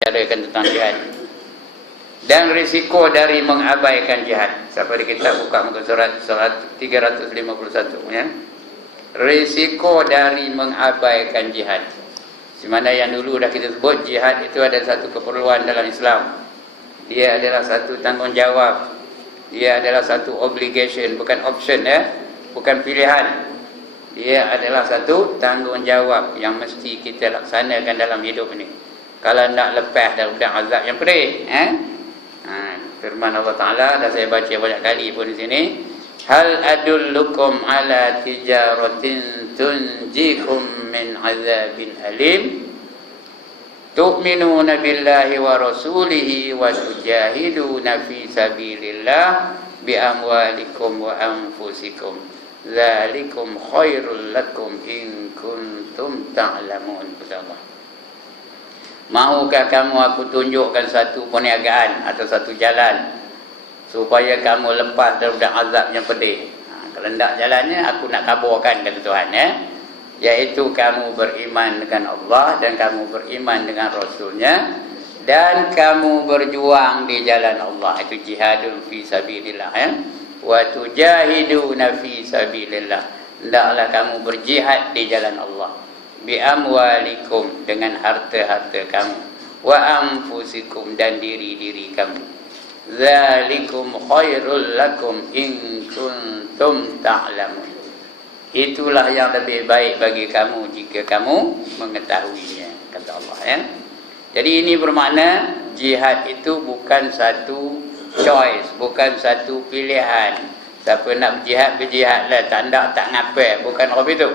bicarakan tentang jihad. Dan risiko dari mengabaikan jihad. Siapa di kita buka muka surat 351 ya. Risiko dari mengabaikan jihad. Di mana yang dulu dah kita sebut, jihad itu adalah satu keperluan dalam Islam. Dia adalah satu tanggungjawab. Dia adalah satu obligation, bukan option ya. Bukan pilihan. Dia adalah satu tanggungjawab yang mesti kita laksanakan dalam hidup ini. Kalau nak lepas daripada azab yang pedih, firman Allah Ta'ala dah saya baca banyak kali pun di sini. Hal adullukum ala tijaratin tunjikum min azabin alim tu'minuna billahi wa rasulihi wa tujahiduna fi sabilillah bi amwalikum wa anfusikum dzalikum khairul lakum in kuntum ta'lamun. Bersama mahukah kamu aku tunjukkan satu perniagaan atau satu jalan supaya kamu lepas daripada azab yang pedih? Kalau tak jalannya, aku nak kaburkan, kata Tuhan ya. Iaitu kamu beriman dengan Allah dan kamu beriman dengan Rasulnya dan kamu berjuang di jalan Allah. Itu jihadun fi sabilillah ya. Wa tujahiduna fi sabilillah. Hendaklah kamu berjihad di jalan Allah. Bi amwalikum, dengan harta-harta kamu, wa anfusikum, dan diri-diri kamu. Zalikum khairul lakum in kuntum ta'lamun. Itulah yang lebih baik bagi kamu jika kamu mengetahuinya, kata Allah ya. Jadi ini bermakna jihad itu bukan satu choice, bukan satu pilihan. Siapa nak berjihad, berjihadlah. Tak nak, tak ngapai. Bukan apa itu.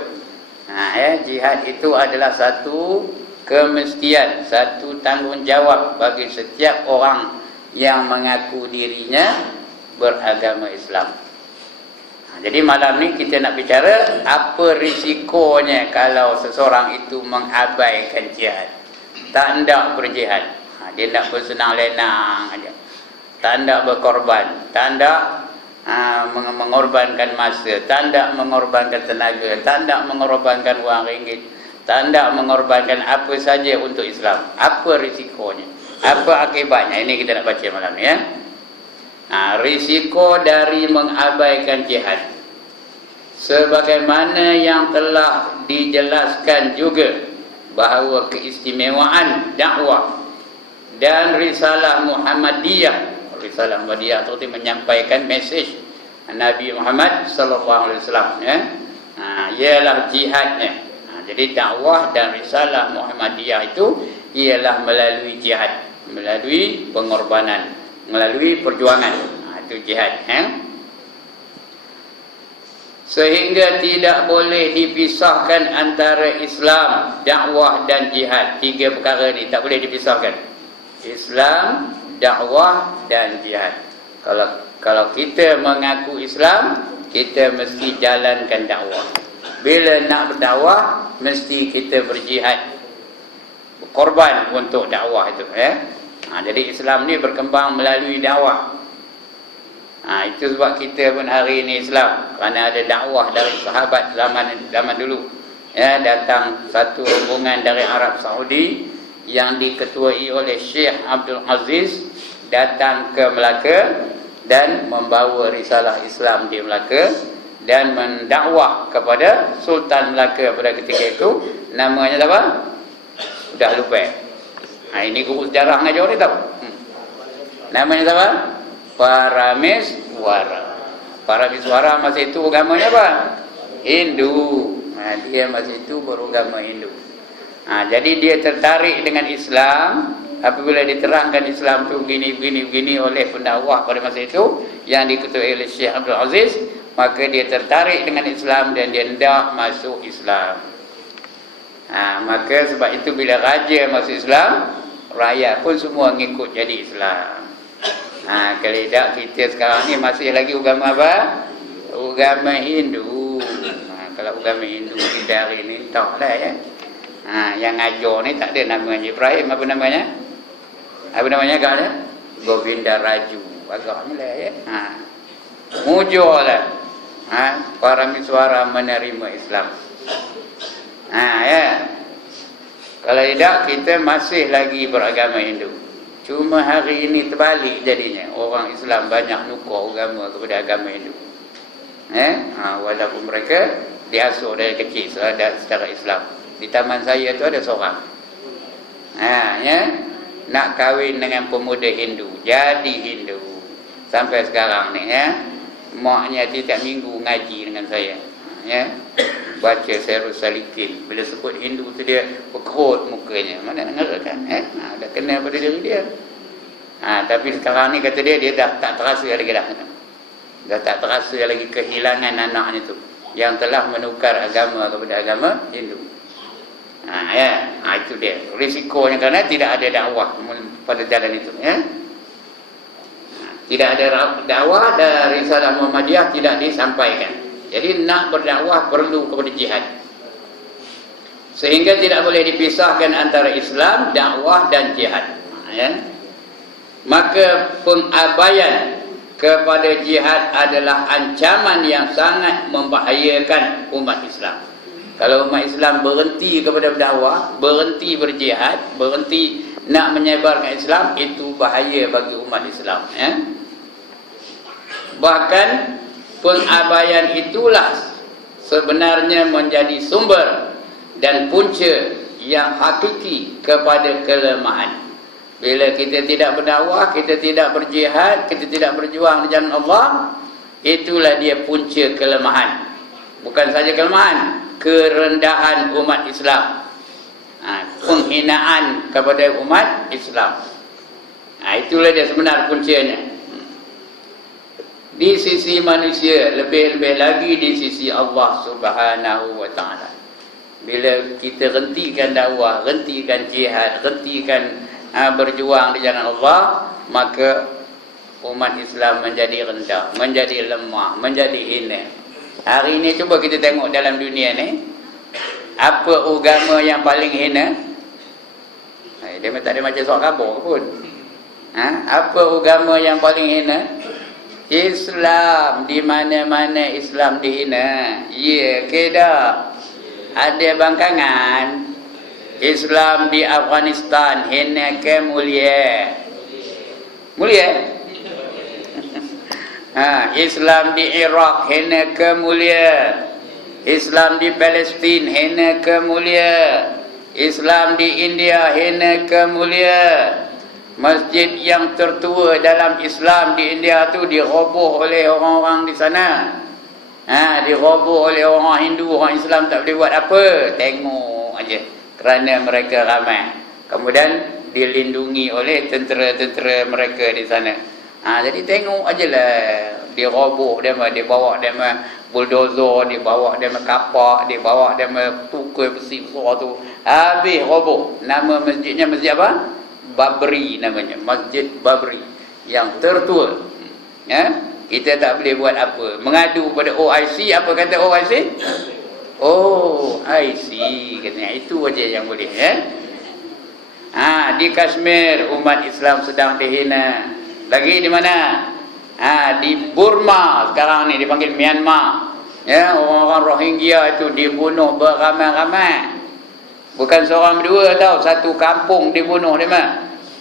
Jihad itu adalah satu kemestian, satu tanggungjawab bagi setiap orang yang mengaku dirinya beragama Islam. Jadi malam ni kita nak bicara apa risikonya kalau seseorang itu mengabaikan jihad. Tak hendak berjihad. Dia nak bersenang lenang aja. Tak hendak berkorban, tak hendak mengorbankan masa, tak hendak mengorbankan tenaga, tak hendak mengorbankan wang ringgit, tak hendak mengorbankan apa saja untuk Islam. Apa risikonya? Apa akibatnya? Ini kita nak baca malam ni ya. Risiko dari mengabaikan jihad, sebagaimana yang telah dijelaskan juga bahawa keistimewaan dakwah dan risalah Muhammadiyah. Risalah Muhammadiyah itu menyampaikan mesej Nabi Muhammad sallallahu alaihi wasallam ya. Ialah jihadnya. Jadi dakwah dan risalah Muhammadiyah itu ialah melalui jihad, melalui pengorbanan, melalui perjuangan. Itu jihad ya. Sehingga tidak boleh dipisahkan antara Islam, dakwah dan jihad. Tiga perkara ni tak boleh dipisahkan. Islam, dakwah dan jihad. Kalau kita mengaku Islam, kita mesti jalankan dakwah. Bila nak berdakwah, mesti kita berjihad, berkorban untuk dakwah itu ya. Jadi Islam ni berkembang melalui dakwah. Itu sebab kita pun hari ini Islam, kerana ada dakwah dari sahabat zaman dulu ya. Datang satu rombongan dari Arab Saudi yang diketuai oleh Syekh Abdul Aziz, datang ke Melaka dan membawa risalah Islam di Melaka dan mendakwah kepada Sultan Melaka pada ketika itu. Namanya apa? Sudah lupa. Ini guru sejarah ngajar ni tahu. Namanya apa? Parameswara. Parameswara masa itu agamanya apa? Hindu. Dia masa itu beragama Hindu. Jadi dia tertarik dengan Islam. Apabila diterangkan Islam tu begini oleh pendakwah pada masa itu yang diketuai oleh Syekh Abdul Aziz, maka dia tertarik dengan Islam dan dia hendak masuk Islam. Maka sebab itu bila raja masuk Islam, rakyat pun semua ngikut jadi Islam. Kalau tidak, kita sekarang ni masih lagi agama apa? Agama Hindu. Kalau agama Hindu kita hari ni tak lah ya. Yang ngajar ni tak ada namanya Ibrahim, apa namanya? Apa namanya agaknya? Govinda Raju. Agaknya lah ya. Mujur lah. Parameswara menerima Islam. Ya. Kalau tidak, kita masih lagi beragama Hindu. Cuma hari ini terbalik jadinya. Orang Islam banyak nukar agama kepada agama Hindu. Walaupun mereka diasuh dari kecil secara Islam. Di taman saya tu ada seorang. Nak kahwin dengan pemuda Hindu, jadi Hindu. Sampai sekarang ni maknya tiap minggu ngaji dengan saya. Baca Serus Salikin. Bila sebut Hindu tu dia berkerut mukanya. Mana nak ngerti kan? Dah kenal pada diri dia. Tapi sekarang ni kata dia dah tak terasa lagi dah. Dah tak terasa lagi kehilangan anaknya tu yang telah menukar agama kepada agama Hindu. Itu dia risikonya, kerana tidak ada dakwah pada jalan itu. Tidak ada dakwah dan risalah Muhammadiyah tidak disampaikan. Jadi nak berdakwah perlu kepada jihad. Sehingga tidak boleh dipisahkan antara Islam, dakwah dan jihad. Maka pengabaian kepada jihad adalah ancaman yang sangat membahayakan umat Islam. Kalau umat Islam berhenti kepada berdakwah, berhenti berjihad, berhenti nak menyebarkan Islam, itu bahaya bagi umat Islam. Bahkan pengabaian itulah sebenarnya menjadi sumber dan punca yang hakiki kepada kelemahan. Bila kita tidak berdakwah, kita tidak berjihad, kita tidak berjuang di jalan Allah, itulah dia punca kelemahan. Bukan saja kelemahan, kerendahan umat Islam, penghinaan kepada umat Islam. Itulah dia sebenar puncanya. Di sisi manusia, lebih-lebih lagi di sisi Allah Subhanahu wa ta'ala. Bila kita hentikan dakwah, hentikan jihad, hentikan berjuang di jalan Allah, maka umat Islam menjadi rendah, menjadi lemah, menjadi hina. Hari ini cuba kita tengok dalam dunia ni, apa agama yang paling hina? Dia tak ada macam surat khabar pun. Apa agama yang paling hina? Islam. Di mana-mana Islam dihina. Kedah. Ada bangkangan. Islam di Afghanistan hina ke mulia? Mulia? Islam di Iraq hina ke mulia? Islam di Palestin hina ke mulia? Islam di India hina ke mulia? Masjid yang tertua dalam Islam di India tu diroboh oleh orang-orang di sana. Diroboh oleh orang Hindu, orang Islam tak boleh buat apa. Tengok aja. Kerana mereka ramai. Kemudian dilindungi oleh tentera-tentera mereka di sana. Jadi tengok ajalah, diroboh dia, dibawa dia bulldozer, dibawa dia kapak, dibawa dia tukul besi besar tu. Habis roboh. Nama masjidnya masjid apa? Babri namanya. Masjid Babri yang tertua. Kita tak boleh buat apa. Mengadu pada OIC, apa kata OIC? OIC katanya. Itu aja yang boleh. Di Kashmir umat Islam sedang dihina. Lagi di mana? Di Burma sekarang ni dipanggil Myanmar. Orang-orang Rohingya itu dibunuh beramai-ramai. Bukan seorang berdua tau, satu kampung dibunuh dia mah.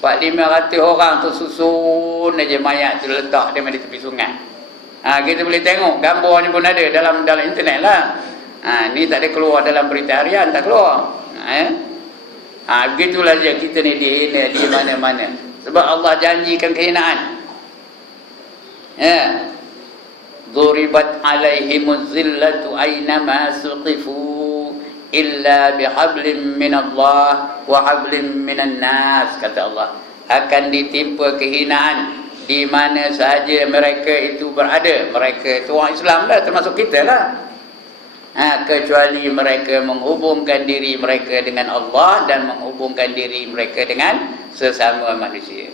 400-500 orang tersusun aja mayat tu letak dia di tepi sungai. Kita boleh tengok gambar ni pun ada dalam internet lah. Ni tak ada keluar dalam berita harian, tak keluar. Begitulah je kita ni dihina di mana-mana. Sebab Allah janjikan kehinaan. Duribat alaihimuz zillatu aynama suqifu illa bihablim minallah wa hablim minan nas, kata Allah. Akan ditimpa kehinaan di mana sahaja mereka itu berada. Mereka itu orang Islam lah, termasuk kita lah. Kecuali mereka menghubungkan diri mereka dengan Allah dan menghubungkan diri mereka dengan sesama manusia.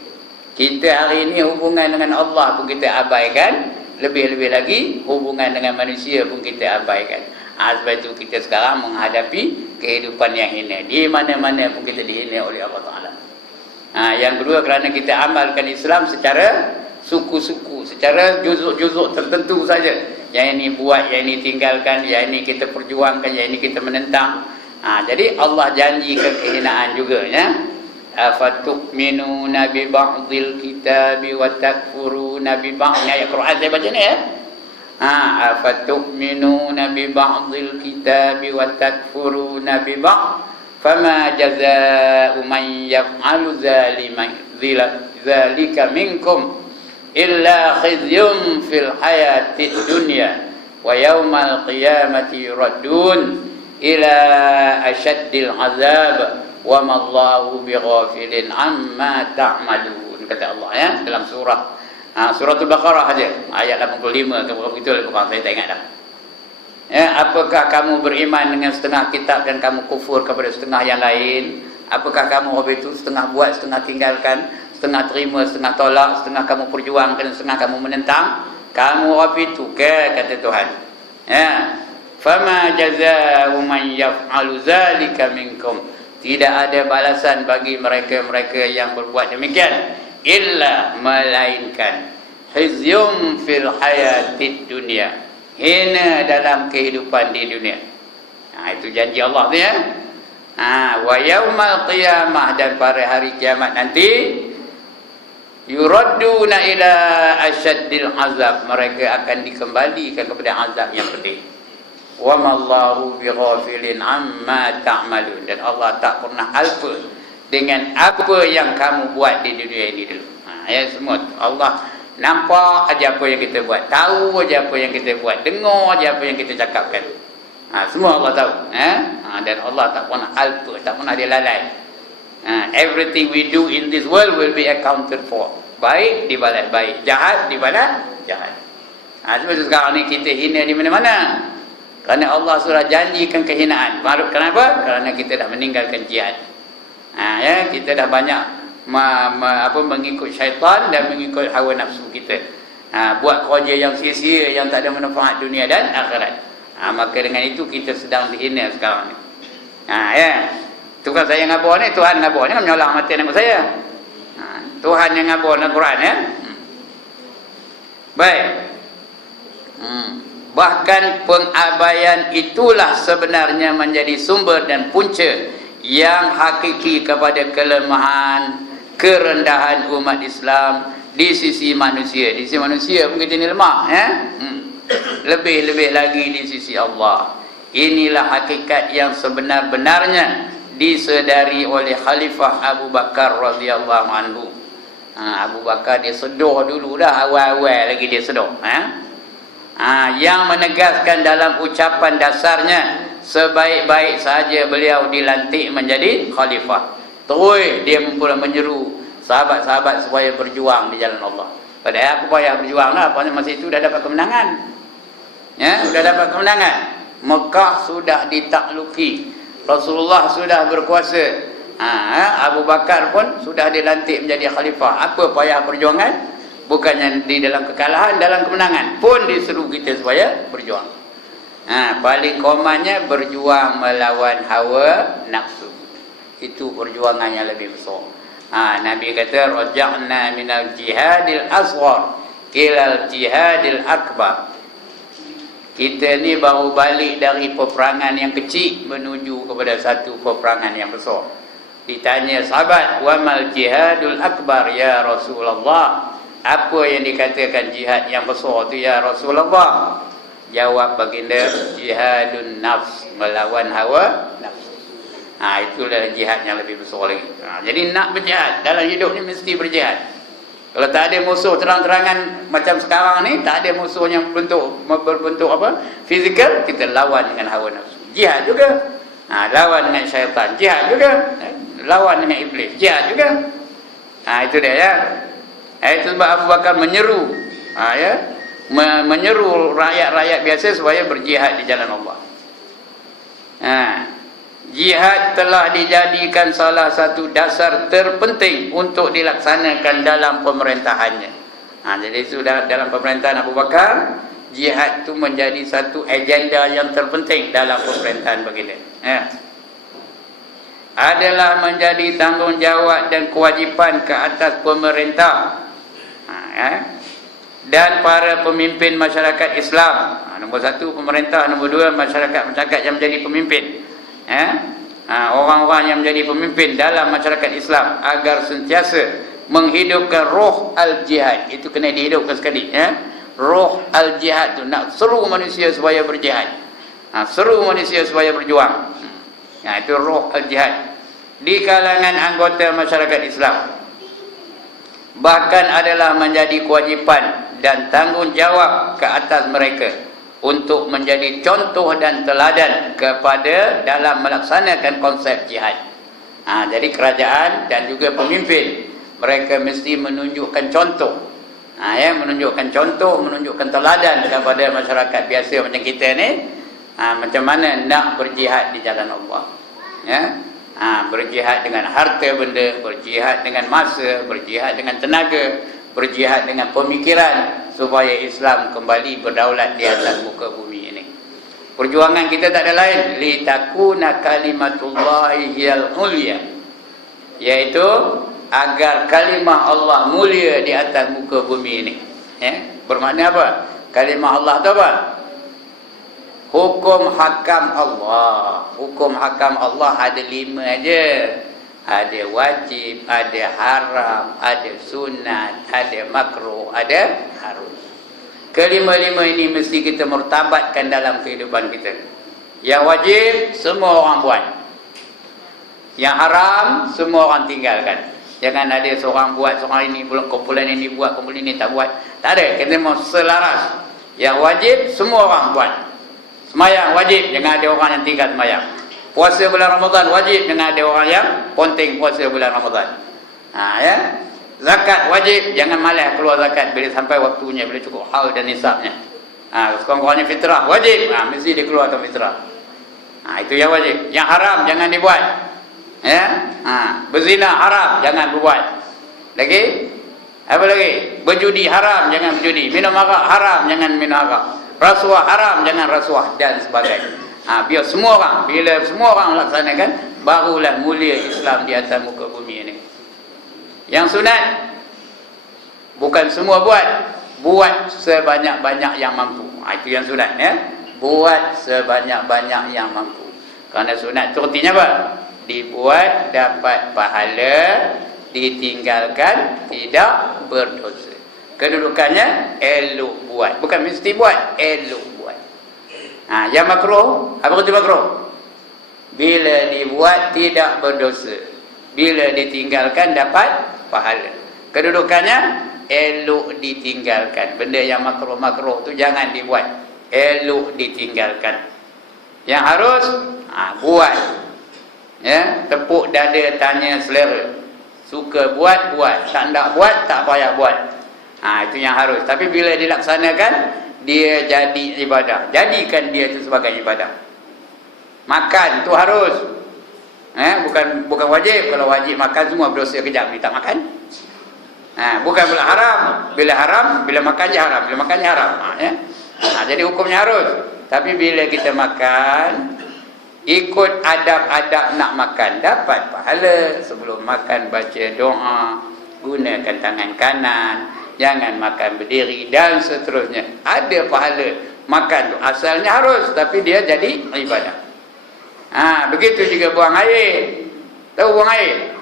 Kita hari ini hubungan dengan Allah pun kita abaikan, lebih-lebih lagi hubungan dengan manusia pun kita abaikan. Sebab itu kita sekarang menghadapi kehidupan yang hina. Di mana-mana pun kita dihina oleh Allah Ta'ala. Yang kedua, kerana kita amalkan Islam secara suku-suku, secara juzuk-juzuk tertentu saja. Yang ini buat, yang ini tinggalkan, yang ini kita perjuangkan, yang ini kita menentang. Jadi Allah janjikan kehinaan juga ya. Afatu'minuna bi ba'dil kitabi wa takfuruna bi ba'd. Ayat Quran saya baca ni ya. Afatu'minuna bi ba'dil kitabi wa takfuruna bi ba'd. Fama jazaa'u man yaf'alu dzalika minkum illa khizyun fil hayatid dunya wa yaumal qiyamati yuraddun ila asyaddil azab wa ma Allahu bighafilin amma ta'malun, kata Allah ya dalam suratul Baqarah aja ayat 85 ke begitu lebih kurang saya tak ingat dah. Ya, apakah kamu beriman dengan setengah kitab dan kamu kufur kepada setengah yang lain? Apakah kamu habis itu setengah buat, setengah tinggalkan, setengah terima, setengah tolak, setengah kamu perjuangkan, setengah kamu menentang? Kamu habis itu ke, kata Tuhan. Ya. Fama jazaa'u man yaf'alu dzalika minkum. Tidak ada balasan bagi mereka-mereka yang berbuat demikian illa melainkan khizyun fil hayatid dunya. Hina dalam kehidupan di dunia. Itu janji Allah tu ya. Wa yaumal qiyamah, dan pada hari kiamat nanti yuradduna ila asyaddil azab, mereka akan dikembalikan kepada azab yang pedih. Wa mallahu bighafilin amma ta'malun, dan Allah tak pernah alpa dengan apa yang kamu buat di dunia ini dulu. Ya semua Allah nampak aja apa yang kita buat, tahu aja apa yang kita buat, dengar aja apa yang kita cakapkan. Semua Allah tahu. Dan Allah tak pernah alpa, tak pernah dia lalai. Everything we do in this world will be accounted for. Baik dibalas baik, jahat dibalas jahat. Sebab itu sekarang ni kita hina di mana-mana. Kerana Allah sudah janjikan kehinaan. Kenapa? Kerana kita dah meninggalkan jihad. Ya, kita dah banyak mengikut syaitan dan mengikut hawa nafsu kita. Buat kerja yang sia-sia, yang tak ada manfaat dunia dan akhirat. Maka dengan itu kita sedang dihina sekarang ni. Ya. Tukar saya ngabur ni, Tuhan ngabur ni menyolak mati nama saya. Tuhan yang ngabur dalam Quran ya. Baik. Bahkan pengabaian itulah sebenarnya menjadi sumber dan punca yang hakiki kepada kelemahan, kerendahan umat Islam di sisi manusia. Di sisi manusia pun kita ni lemah ya. Lebih-lebih lagi di sisi Allah. Inilah hakikat yang sebenar-benarnya disedari oleh Khalifah Abu Bakar radhiyallahu anhu. Abu Bakar dia sedar dulu dah, awal-awal lagi dia sedar yang menegaskan dalam ucapan dasarnya, sebaik-baik saja beliau dilantik menjadi khalifah, terus dia mula menyeru sahabat-sahabat supaya berjuang di jalan Allah. Padahal apa payah berjuang lah, masa itu dah dapat kemenangan ya, sudah dapat kemenangan. Mekah sudah ditakluki, Rasulullah sudah berkuasa, Abu Bakar pun sudah dilantik menjadi khalifah. Apa payah perjuangan? Bukannya di dalam kekalahan, dalam kemenangan pun diseru kita supaya berjuang. Paling komannya berjuang melawan hawa nafsu. Itu perjuangan yang lebih besar. Nabi kata raja'na minal jihadil asghar ilal jihadil akbar. Kita ni baru balik dari peperangan yang kecil menuju kepada satu peperangan yang besar. Ditanya sahabat, wa mal jihadul akbar ya Rasulullah? Apa yang dikatakan jihad yang besar tu ya Rasulullah? Jawab baginda, jihadun nafs, melawan hawa nafsu. Itulah jihad yang lebih besar lagi. Jadi nak berjihad dalam hidup ni mesti berjihad. Kalau tak ada musuh terang-terangan macam sekarang ni, tak ada musuh yang berbentuk apa? Fizikal, kita lawan dengan hawa nafsu. Jihad juga. Lawan dengan syaitan, jihad juga. Lawan dengan iblis, jihad juga. Itu dia ya. Itu sebab Abu Bakar menyeru menyeru rakyat-rakyat biasa supaya berjihad di jalan Allah. Jihad telah dijadikan salah satu dasar terpenting untuk dilaksanakan dalam pemerintahannya. Jadi sudah dalam pemerintahan Abu Bakar, jihad itu menjadi satu agenda yang terpenting dalam pemerintahan baginda. Adalah menjadi tanggungjawab dan kewajipan ke atas pemerintah dan para pemimpin masyarakat Islam. Nombor satu pemerintah, nombor dua masyarakat yang menjadi pemimpin. Orang-orang yang menjadi pemimpin dalam masyarakat Islam agar sentiasa menghidupkan roh al-jihad. Itu kena dihidupkan sekali. Roh al-jihad tu nak seru manusia supaya berjihad. Seru manusia supaya berjuang. Itu roh al-jihad di kalangan anggota masyarakat Islam. Bahkan adalah menjadi kewajipan dan tanggungjawab ke atas mereka untuk menjadi contoh dan teladan kepada dalam melaksanakan konsep jihad. Jadi kerajaan dan juga pemimpin, mereka mesti menunjukkan contoh. Menunjukkan contoh, menunjukkan teladan kepada masyarakat biasa macam kita ni, macam mana nak berjihad di jalan Allah. Berjihad dengan harta benda, berjihad dengan masa, berjihad dengan tenaga, berjihad dengan pemikiran supaya Islam kembali berdaulat di atas muka bumi ini. Perjuangan kita tak ada lain, litakuna kalimatullahi hiyal ulya, iaitu agar kalimah Allah mulia di atas muka bumi ini. Bermakna apa? Kalimah Allah tu apa? Hukum hakam Allah. Hukum hakam Allah ada 5 aja. Ada wajib, ada haram, ada sunat, ada makruh, ada harus. Kelima-lima ini mesti kita murtabatkan dalam kehidupan kita. Yang wajib semua orang buat. Yang haram semua orang tinggalkan. Jangan ada seorang buat, seorang ini, kumpulan ini buat, kumpulan ini tak buat. Tak ada, kita mau selaras. Yang wajib semua orang buat. Semayang wajib, jangan ada orang yang tinggal semayang. Puasa bulan Ramadan wajib, jangan ada orang yang ponteng puasa bulan Ramadan. Zakat wajib, jangan malas keluar zakat bila sampai waktunya, bila cukup haul dan nisabnya. Sekurang-kurangnya fitrah wajib, mesti dikeluarkan fitrah. Itu yang wajib. Yang haram jangan dibuat. Berzina haram, jangan berbuat. Lagi? Apa lagi? Berjudi haram, jangan berjudi. Minum arak haram, jangan minum arak. Rasuah haram, jangan rasuah dan sebagainya. Biar semua orang, bila semua orang melaksanakan, barulah mulia Islam di atas muka bumi ini. Yang sunat bukan semua buat sebanyak-banyak yang mampu. Itu yang sunat, buat sebanyak-banyak yang mampu. Kerana sunat itu artinya apa? Dibuat dapat pahala, ditinggalkan tidak berdosa. Kedudukannya elok buat, bukan mesti buat, elok buat. Yang makruh, apa kata makruh? Bila dibuat tidak berdosa, bila ditinggalkan dapat pahala. Kedudukannya elok ditinggalkan. Benda yang makruh-makruh tu jangan dibuat, elok ditinggalkan. Yang harus buat. Tepuk dada tanya selera. Suka buat, tak nak buat, tak payah buat. Itu yang harus. Tapi bila dilaksanakan, dia jadi ibadah. Jadikan dia itu sebagai ibadah. Makan tu harus. Bukan wajib. Kalau wajib makan semua berdosa kejap ni tak makan. Bukan pula haram. Bila haram, bila makan je haram. Bila makan je haram. Jadi hukumnya harus. Tapi bila kita makan, ikut adab-adab nak makan, dapat pahala. Sebelum makan baca doa, gunakan tangan kanan, jangan makan berdiri dan seterusnya. Ada pahala. Makan tu asalnya harus, tapi dia jadi ibadah. Begitu juga buang air. Tahu buang air?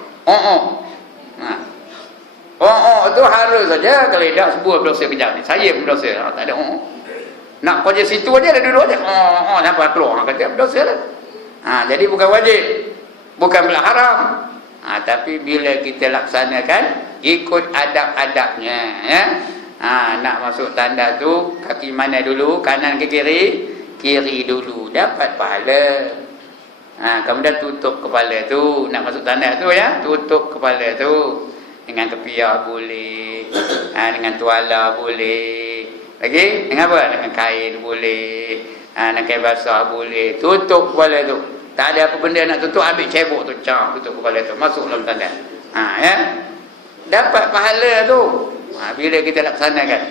Tu harus saja. Kalau tidak sebuah berdosa kejap ni. Saya pun berdosa. Tak ada nak kerja situ aja, ada duduk aja. Nampak keluar. Kata berdosa lah. Jadi bukan wajib, bukan pula haram. Tapi bila kita laksanakan, ikut adab-adabnya. Nak masuk tanda tu, kaki mana dulu, kanan ke kiri? Kiri dulu, dapat pahala. Kemudian tutup kepala tu. Nak masuk tanda tu tutup kepala tu. Dengan kepiah boleh, dengan tuala boleh. Lagi dengan apa? Dengan kain boleh, dengan kain basah boleh. Tutup kepala tu. Tak ada apa benda nak tutup, ambil cebok tu, tutup kepala tu, masuk dalam tanda. Dapat pahala tu. Bila kita laksanakan.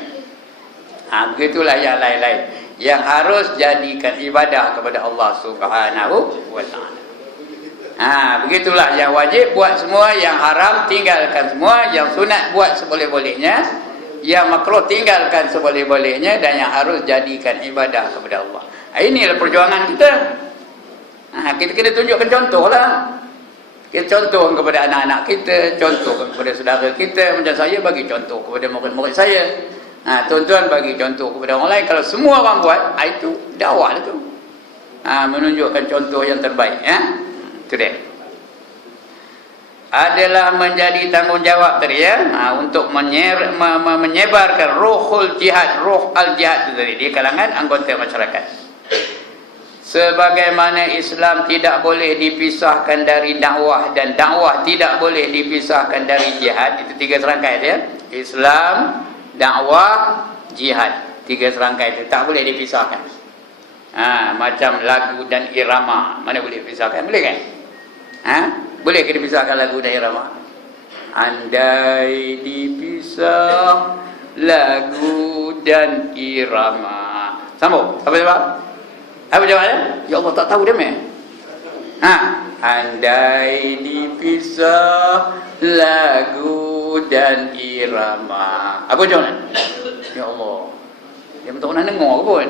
Begitulah yang lain-lain yang harus jadikan ibadah kepada Allah Subhanahu wa ta'ala. Begitulah yang wajib buat semua, yang haram tinggalkan semua, yang sunat buat seboleh-bolehnya, yang makruh tinggalkan seboleh-bolehnya, dan yang harus jadikan ibadah kepada Allah. Inilah perjuangan kita. Kita kena tunjukkan contoh lah. Kita contoh kepada anak-anak kita, contoh kepada saudara kita. Macam saya bagi contoh kepada murid-murid saya. Tuan-tuan bagi contoh kepada orang lain. Kalau semua orang buat, itu dakwah itu. Menunjukkan contoh yang terbaik. Itu dia. Adalah menjadi tanggungjawab tadi untuk menyebarkan ruhul jihad, ruh al-jihad itu tadi di kalangan anggota masyarakat. Sebagaimana Islam tidak boleh dipisahkan dari dakwah dan dakwah tidak boleh dipisahkan dari jihad. Itu 3 serangkai dia. Islam, dakwah, jihad. 3 serangkai itu tak boleh dipisahkan. Macam lagu dan irama, mana boleh dipisahkan? Boleh kan? Boleh ke dipisahkan lagu dan irama? Andai dipisah lagu dan irama. Sambung. Apa sebab? Apa jawabannya? Ya Allah, tak tahu dia meh. Andai dipisah lagu dan irama. Apa jawabannya? Ya Allah, dia tak pernah dengar pun.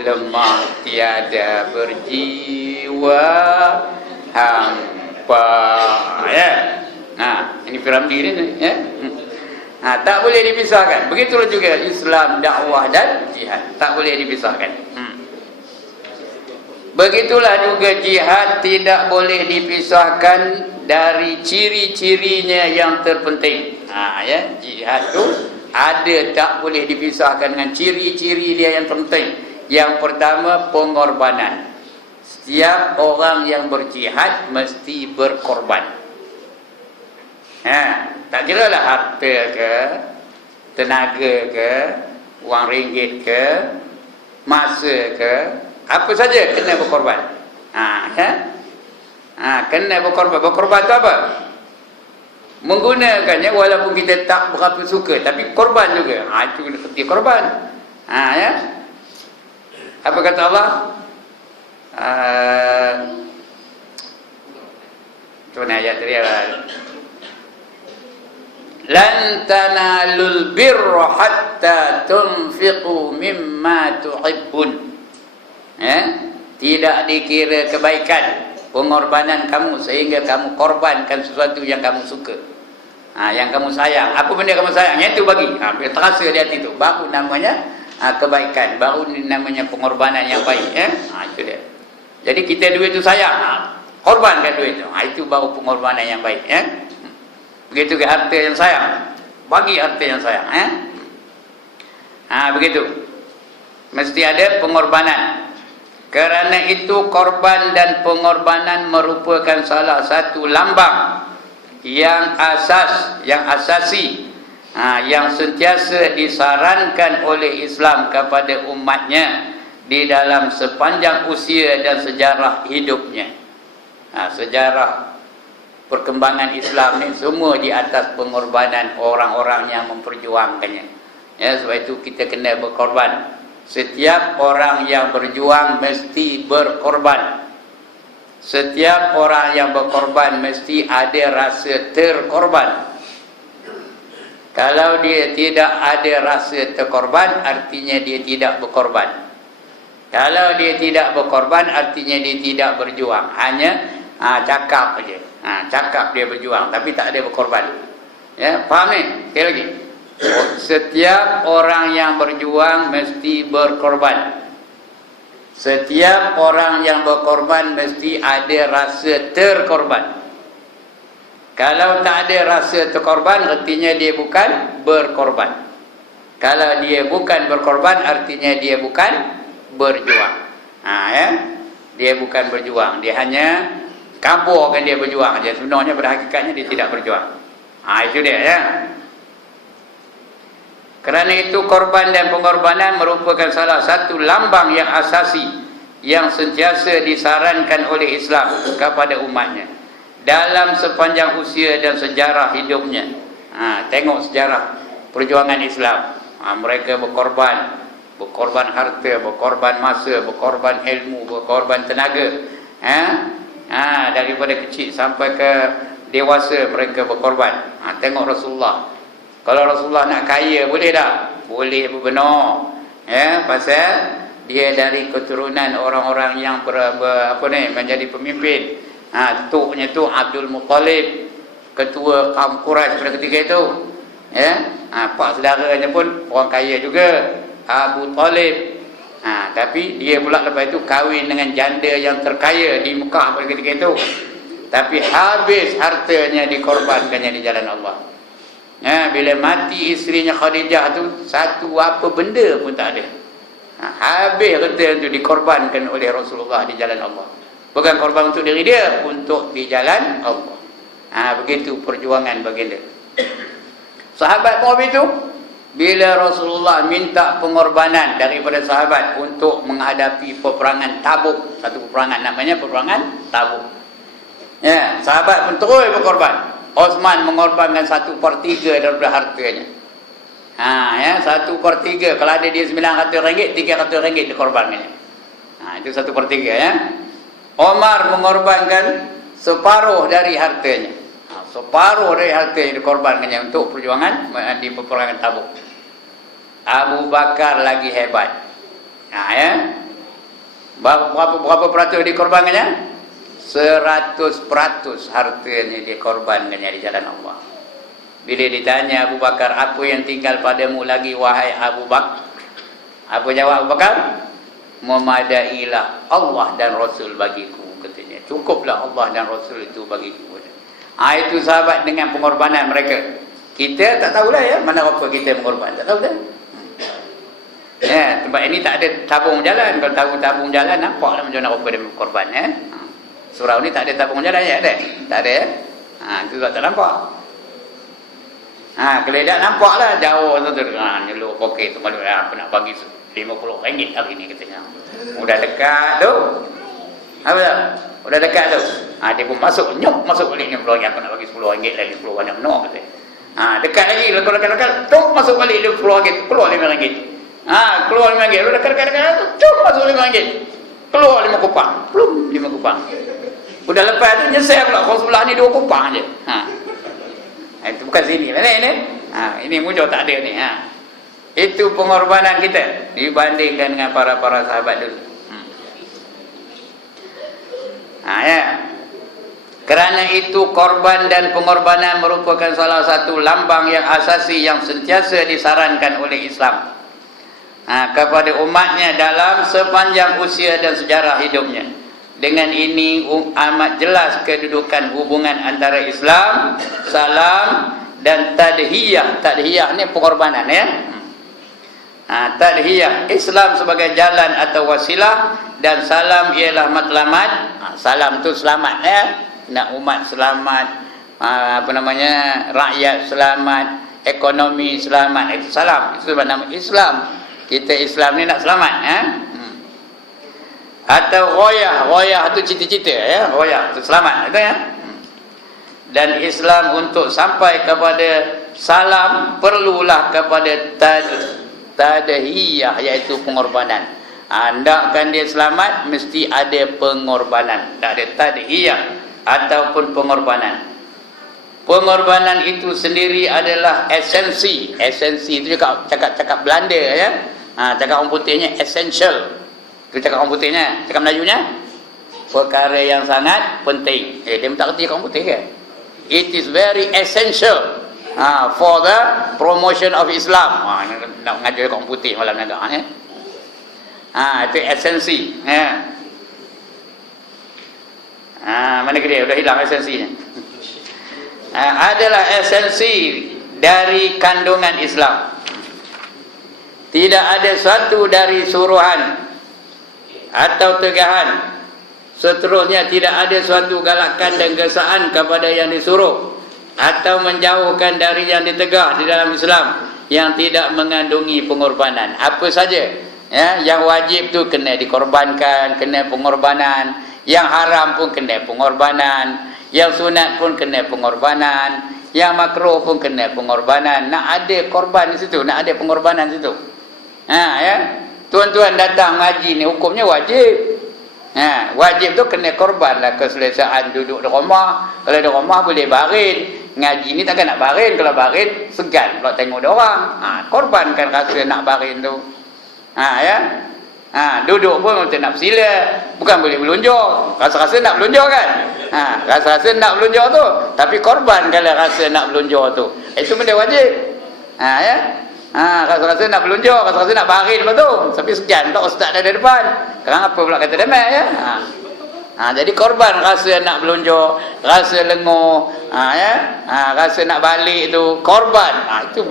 Lemah tiada berjiwa hampa. Ini Piramli ni ya. Tak boleh dipisahkan. Begitulah juga Islam, dakwah dan jihad. Tak boleh dipisahkan. Begitulah juga jihad tidak boleh dipisahkan dari ciri-cirinya yang terpenting. Jihad tu ada tak boleh dipisahkan dengan ciri-ciri dia yang penting. Yang pertama, pengorbanan. Setiap orang yang berjihad mesti berkorban. Tak kira lah harta ke, tenaga ke, wang ringgit ke, masa ke, apa saja kena berkorban. Kena berkorban. Berkorban tu apa? Menggunakannya walaupun kita tak berapa suka, tapi korban juga. Itu kena kerti korban. Apa kata Allah? Itu ayat tadi lah. Lan tanalul birra hatta tunfiqu mimma tuhibbun. Tidak dikira kebaikan, pengorbanan kamu sehingga kamu korbankan sesuatu yang kamu suka, yang kamu sayang. Apa benda kamu sayang, itu bagi. Bila terasa di hati itu, baru namanya kebaikan, baru namanya pengorbanan yang baik. Itu dia. Jadi kita duit itu sayang, korbankan duit itu. Itu baru pengorbanan yang baik. Begitu ke harta yang sayang, bagi harta yang sayang. Begitu. Mesti ada pengorbanan. Kerana itu korban dan pengorbanan merupakan salah satu lambang yang asasi, yang sentiasa disarankan oleh Islam kepada umatnya di dalam sepanjang usia dan sejarah hidupnya. Sejarah perkembangan Islam ni semua di atas pengorbanan orang-orang yang memperjuangkannya. Sebab itu kita kena berkorban. Setiap orang yang berjuang mesti berkorban. Setiap orang yang berkorban mesti ada rasa terkorban. Kalau dia tidak ada rasa terkorban, artinya dia tidak berkorban. Kalau dia tidak berkorban, artinya dia tidak berjuang. Hanya cakap saja. Cakap dia berjuang tapi tak ada berkorban. Faham ni? Sekali lagi. Setiap orang yang berjuang mesti berkorban. Setiap orang yang berkorban mesti ada rasa terkorban. Kalau tak ada rasa terkorban, artinya dia bukan berkorban. Kalau dia bukan berkorban, artinya dia bukan berjuang. Dia bukan berjuang, dia hanya kaburkan dia berjuang saja. Sebenarnya pada hakikatnya dia tidak berjuang. Itu dia ya. Kerana itu korban dan pengorbanan merupakan salah satu lambang yang asasi yang sentiasa disarankan oleh Islam kepada umatnya dalam sepanjang usia dan sejarah hidupnya. Tengok sejarah perjuangan Islam. Mereka berkorban harta, berkorban masa, berkorban ilmu, berkorban tenaga. Daripada kecil sampai ke dewasa mereka berkorban. Tengok Rasulullah. Kalau Rasulullah nak kaya boleh tak? Boleh benar. Pasal dia dari keturunan orang-orang yang menjadi pemimpin. Datuknya tu Abdul Muttalib, ketua kaum Quraisy pada ketika itu. Ya, pak saudaranya pun orang kaya juga, Abu Talib. Tapi dia pula lepas itu kahwin dengan janda yang terkaya di Mekah pada ketika itu. Tapi habis hartanya dikorbankannya di jalan Allah. Bila mati isterinya Khadijah tu, satu apa benda pun tak ada. Habis harta itu dikorbankan oleh Rasulullah di jalan Allah. Bukan korban untuk diri dia, untuk di jalan Allah. Begitu perjuangan baginda. Sahabat Nabi itu, bila Rasulullah minta pengorbanan daripada sahabat untuk menghadapi peperangan Tabuk, satu peperangan namanya peperangan Tabuk. Ya, sahabat pun terus berkorban. Osman mengorbankan 1/3 daripada hartanya. 1/3. Kalau ada dia RM900, RM300 dikorbankannya. Itu 1/3 ya. Omar mengorbankan separuh dari hartanya. Separuh dari hartanya dikorbankannya untuk perjuangan di peperangan Tabuk. Abu Bakar lagi hebat. Berapa peratus dikorbankannya? 100% hartanya dikorbankannya di jalan Allah. Bila ditanya Abu Bakar, apa yang tinggal padamu lagi wahai Abu Bakar? Apa jawab Abu Bakar? Memadailah Allah dan Rasul bagiku, katanya. Cukuplah Allah dan Rasul itu bagiku. Itu sahabat dengan pengorbanan mereka. Kita tak tahulah ya, mana apa kita mengorban, tak tahu dah. Ya, tempat ini tak ada tabung jalan. Kalau tahu tabung jalan, nampaklah macam mana apa dia berkorban ya. Surau ni tak ada tabung jalan ya, ada? Tak ada ya? Itu tak nampak. Keledak nampaklah jauh tu. Nyeluk poket tu malu apa nak bagi RM50 hari ni katanya. Udah dekat tu. Apa tak? Udah dekat tu. Dia pun masuk, nyok masuk balik RM50. Aku nak bagi RM10 lagi, 10 banyak menok kata. Dekat lagi, lekat-lekat, tuk masuk balik RM10, keluar RM5. Keluar RM5. Lu dekat-dekat tu, tuk masuk RM5. Keluar 5 kupang. Plum 5 kupang. Udah lepas tu nyesal pula, kalau sebelah ni 2 kupang je. Itu bukan sini. Mana ini? Ini muncul tak ada ni. Itu pengorbanan kita dibandingkan dengan para sahabat dulu. Ya. Kerana itu korban dan pengorbanan merupakan salah satu lambang yang asasi yang sentiasa disarankan oleh Islam kepada umatnya dalam sepanjang usia dan sejarah hidupnya. Dengan ini amat jelas kedudukan hubungan antara Islam, salam dan tadhiyah. Tadhiyah ni pengorbanan ya. Tadhiyah, Islam sebagai jalan atau wasilah, dan salam ialah matlamat. Salam tu selamat ya. Nak umat selamat, rakyat selamat, ekonomi selamat, itu salam. Itu nama Islam. Kita Islam ni nak selamat ya. Atau royah tu cita-cita ya, royah tu selamat itu ya. Dan Islam untuk sampai kepada salam perlulah kepada tadhiyah, iaitu pengorbanan. Hendakkan dia selamat mesti ada pengorbanan. Tak ada tadhiyah ataupun pengorbanan. Pengorbanan itu sendiri adalah esensi. Esensi itu juga cakap Belanda ya. Cakap orang putihnya essential. Itu cakap orang putihnya. Cakap Melayunya, perkara yang sangat penting. Dia tak kerti orang putih ke? It is very essential for the promotion of Islam. Nak mengajar orang putih malam naga ya. Itu esensi ya. Mana ke dia? Sudah hilang esensinya. Adalah esensi dari kandungan Islam. Tidak ada suatu dari suruhan atau tegahan, seterusnya tidak ada suatu galakan dan gesaan kepada yang disuruh atau menjauhkan dari yang ditegah di dalam Islam yang tidak mengandungi pengorbanan. Apa saja ya, yang wajib tu kena dikorbankan, kena pengorbanan. Yang haram pun kena pengorbanan. Yang sunat pun kena pengorbanan. Yang makruh pun kena pengorbanan. Nak ada korban di situ, nak ada pengorbanan di situ. Ya. Tuan-tuan datang ngaji ni hukumnya wajib. Wajib tu kena korban lah keselesaan duduk di rumah. Kalau di rumah boleh barin. Ngaji ni takkan nak barin. Kalau barin segan kalau tengok dia orang. Korbankan rasa nak barin tu. Ya. Duduk pun untuk nak bersila, bukan boleh melunjuk. Rasa-rasa nak melunjuk kan? Rasa-rasa nak melunjuk tu, tapi korban kalau rasa nak melunjuk tu. Itu benda wajib. Rasa-rasa nak melunjuk, rasa-rasa nak baring lepas tu. Tapi sekian tak ustaz dah ada depan. Sekarang apa pula kata demam ya? Jadi korban rasa nak melunjuk, rasa lenguh, rasa nak balik tu korban. Itu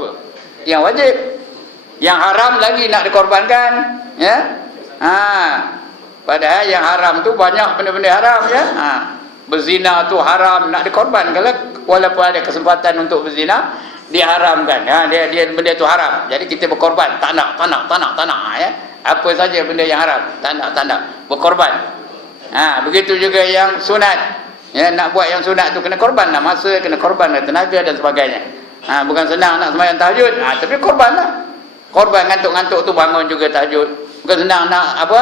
yang wajib. Yang haram lagi nak dikorbankan, ya. Padahal yang haram tu banyak benda-benda haram ya. Berzina tu haram, nak dikorban kalau walaupun ada kesempatan untuk berzina diharamkan. Dia benda tu haram. Jadi kita berkorban, tak nak ya. Apa saja benda yang haram, tak nak berkorban. Begitu juga yang sunat. Ya, nak buat yang sunat tu kena korban lah masa, kena korban lah tenaga dan sebagainya. Bukan senang nak sembahyang tahajud, tapi korban lah. Korban ngantuk-ngantuk tu bangun juga tahajud. Bukan senang nak apa?